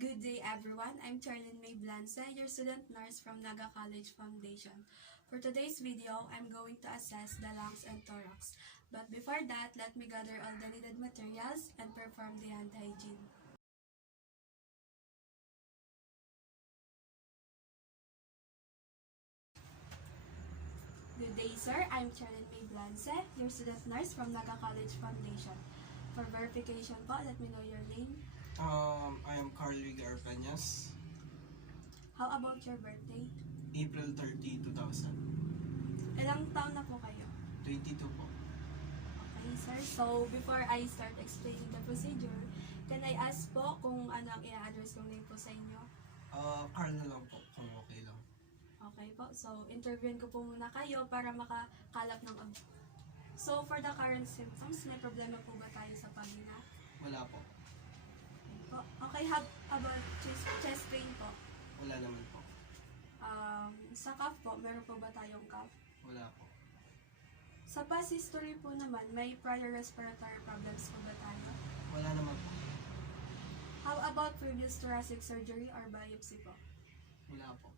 Good day everyone, I'm Charlene Mae Blance, your student nurse from Naga College Foundation. For today's video, I'm going to assess the lungs and thorax. But before that, let me gather all the needed materials and perform the hand hygiene. Good day sir, I'm Charlene Mae Blance, your student nurse from Naga College Foundation. For verification po, let me know your name. I am Carl Peñas, How about your birthday? April 30, 2000. Ilang taon na po kayo? 22 po. Okay, sir. So, before I start explaining the procedure, can I ask po kung ano ang i-address kong name po sa inyo? Carl na lang po, kung okay lang. Okay po. So, interviewin ko po muna kayo para makakalap ng So, for the current symptoms, may problema po ba tayo sa paghinga? Wala po. Okay po. Okay, how about chest pain po? Wala naman po. Sa cough po, meron po ba tayong cough? Wala po. Sa past history po naman, may prior respiratory problems po ba tayo? Wala naman po. How about previous thoracic surgery or biopsy po? Wala po.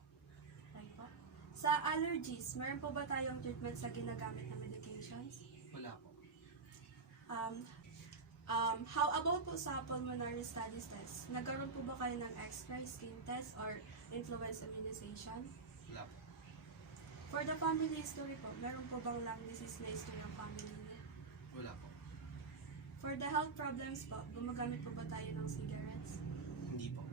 Okay po. Sa allergies, meron po ba tayong treatment sa ginagamit na medications? Wala po. How about po sa pulmonary studies test? Nagkaroon po ba kayo ng X-ray, skin test, or influenza immunization? Wala po. For the family history po, meron po bang lung disease na history ng family niyo? Wala po. For the health problems po, gumagamit po ba tayo ng cigarettes? Hindi po.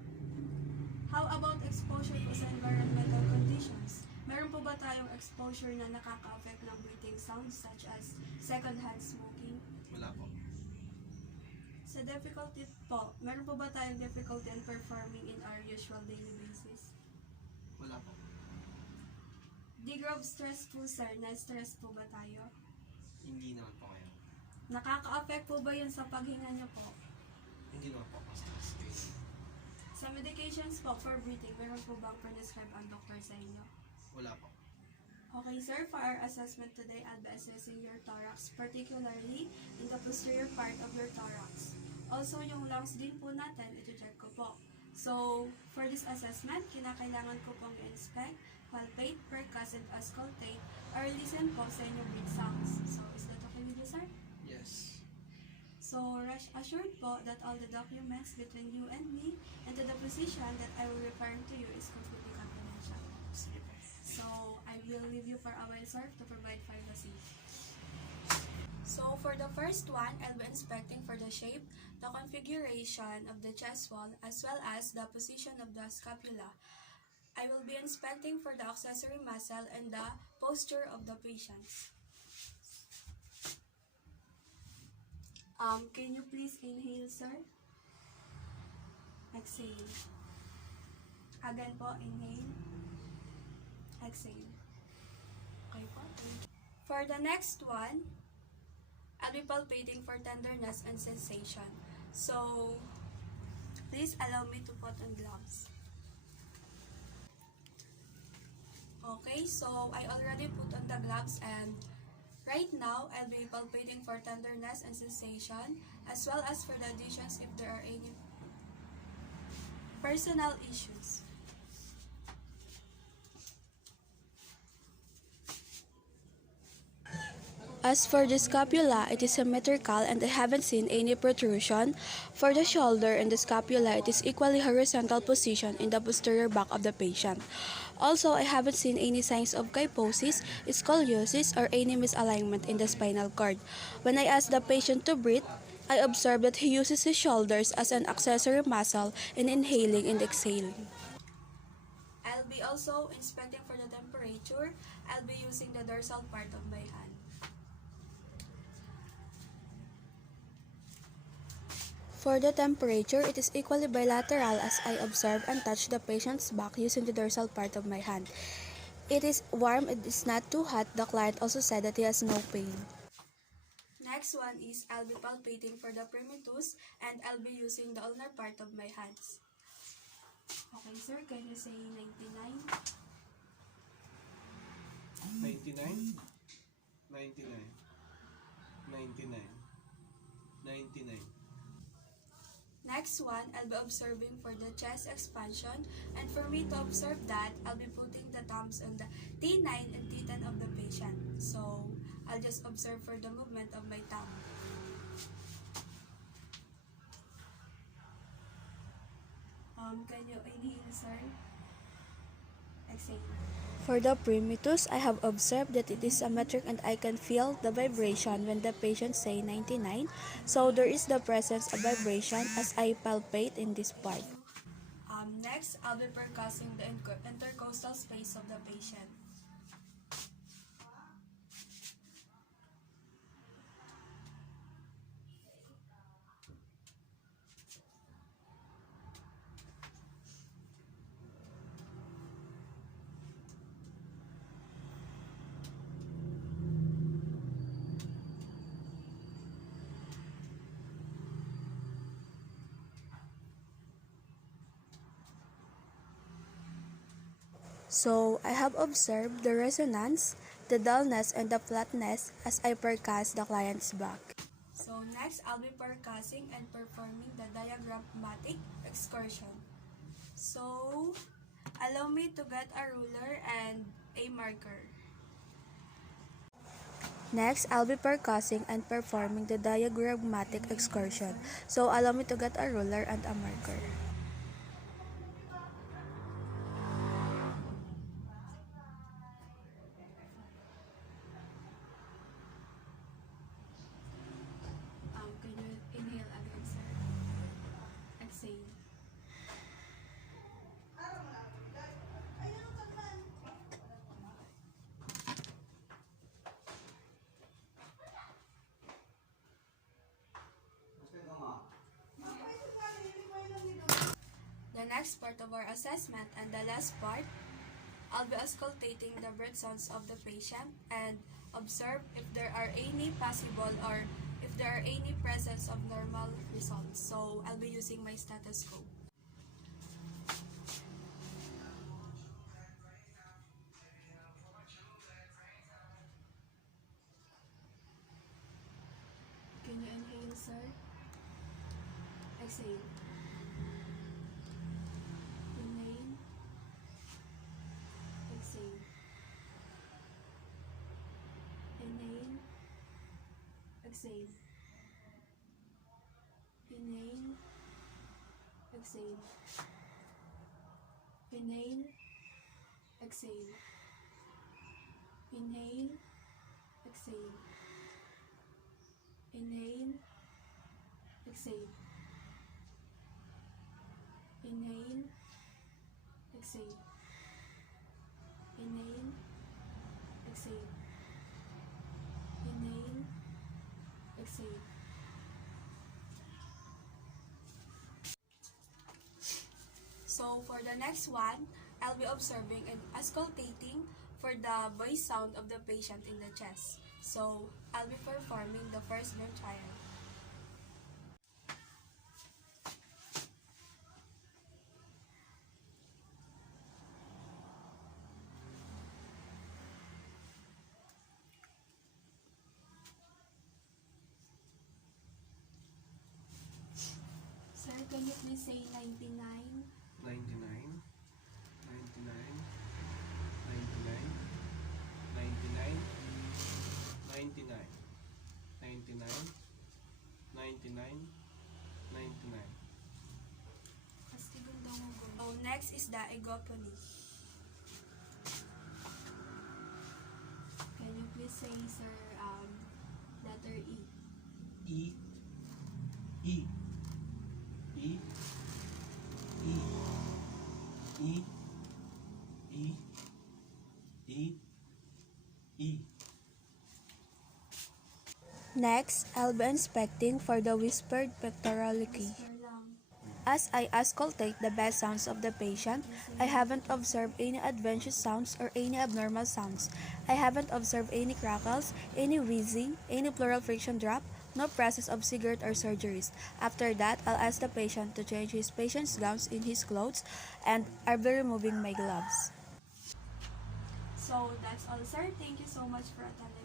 How about exposure po sa environmental conditions? Meron po ba tayong exposure na nakaka-affect ng breathing sounds such as secondhand smoking? Wala po. Sa difficulty po, meron po ba tayong difficulty in performing in our usual daily basis? Wala po. Degree of stress po sir, na-stress po ba tayo? Hindi naman po kayo. Nakaka-affect po ba yun sa paghinga niyo po? Hindi naman po stress case. Sa medications po for breathing, meron po bang prescribe ang doktor sa inyo? Wala po. Okay sir, for our assessment today, I'll be assessing your thorax, particularly in the posterior part of your thorax. Also, yung lungs din po natin, iti-check ko po. So, for this assessment, kinakailangan ko pong i-inspect, palpate, percuss, and auscultate, or listen po sa inyong breath sounds. So, is that okay with you, sir? Yes. So, rest assured po that all the documents between you and me and to the physician that I will refer to you is completely confidential. Sige po. So, I will leave you for a while, sir, to provide privacy. So, for the first one, I'll be inspecting for the shape, the configuration of the chest wall, as well as the position of the scapula. I will be inspecting for the accessory muscle and the posture of the patient. Can you please inhale, sir? Exhale. Again po, inhale. Exhale. Okay po. For the next one, I'll be palpating for tenderness and sensation. So, please allow me to put on gloves. Okay, so I already put on the gloves and right now, I'll be palpating for tenderness and sensation as well as for the additions if there are any personal issues. As for the scapula, it is symmetrical and I haven't seen any protrusion. For the shoulder and the scapula, it is equally horizontal position in the posterior back of the patient. Also, I haven't seen any signs of kyphosis, scoliosis, or any misalignment in the spinal cord. When I ask the patient to breathe, I observe that he uses his shoulders as an accessory muscle in inhaling and exhaling. I'll be also inspecting for the temperature. I'll be using the dorsal part of my hand. For the temperature, it is equally bilateral as I observe and touch the patient's back using the dorsal part of my hand. It is warm, it is not too hot. The client also said that he has no pain. Next one is I'll be palpating for the primitus and I'll be using the ulnar part of my hands. Okay sir, can you say 99? 99? 99. 99. 99. Next one, I'll be observing for the chest expansion, and for me to observe that, I'll be putting the thumbs on the T9 and T10 of the patient. So, I'll just observe for the movement of my thumb. Can you inhale, sir? Exhale. For the primitus, I have observed that it is symmetric and I can feel the vibration when the patient say 99. So there is the presence of vibration as I palpate in this part. Next, I'll be percussing the intercostal space of the patient. So I have observed the resonance, the dullness, and the flatness as I percuss the client's back. So next, I'll be percussing and performing the diagrammatic excursion. So, allow me to get a ruler and a marker. Next, I'll be percussing and performing the diagrammatic excursion. So allow me to get a ruler and a marker. Can you inhale again, sir? Exhale. The next part of our assessment and the last part, I'll be auscultating the breath sounds of the patient and observe if there are any possible or if there are any presence of normal results. So, I'll be using my stethoscope. Can you inhale, sir? Exhale. Inhale. Exhale. Inhale. Exhale. Inhale. Exhale. Inhale. Exhale. Inhale. Exhale. Inhale. Exhale. Inhale. Exhale. Inhale. Exhale. Inhale. Exhale. So for the next one, I'll be observing and auscultating for the voice sound of the patient in the chest. So I'll be performing the first breath trial. Sir, can you please say 99? 99, 99, 99, 99, 99, 99, 99, 99. So next is the egopony. Can you please say, sir, letter E? E, E, E, E, E, E, E, E. Next, I'll be inspecting for the whispered pectorality. Whisper lang. As I auscultate the best sounds of the patient, I haven't observed any adventitious sounds or any abnormal sounds. I haven't observed any crackles, any wheezing, any pleural friction drop, no presence of cigarette or surgeries. After that, I'll ask the patient to change his patient's gowns in his clothes and I'll be removing my gloves. So that's all, sir. Thank you so much for attending.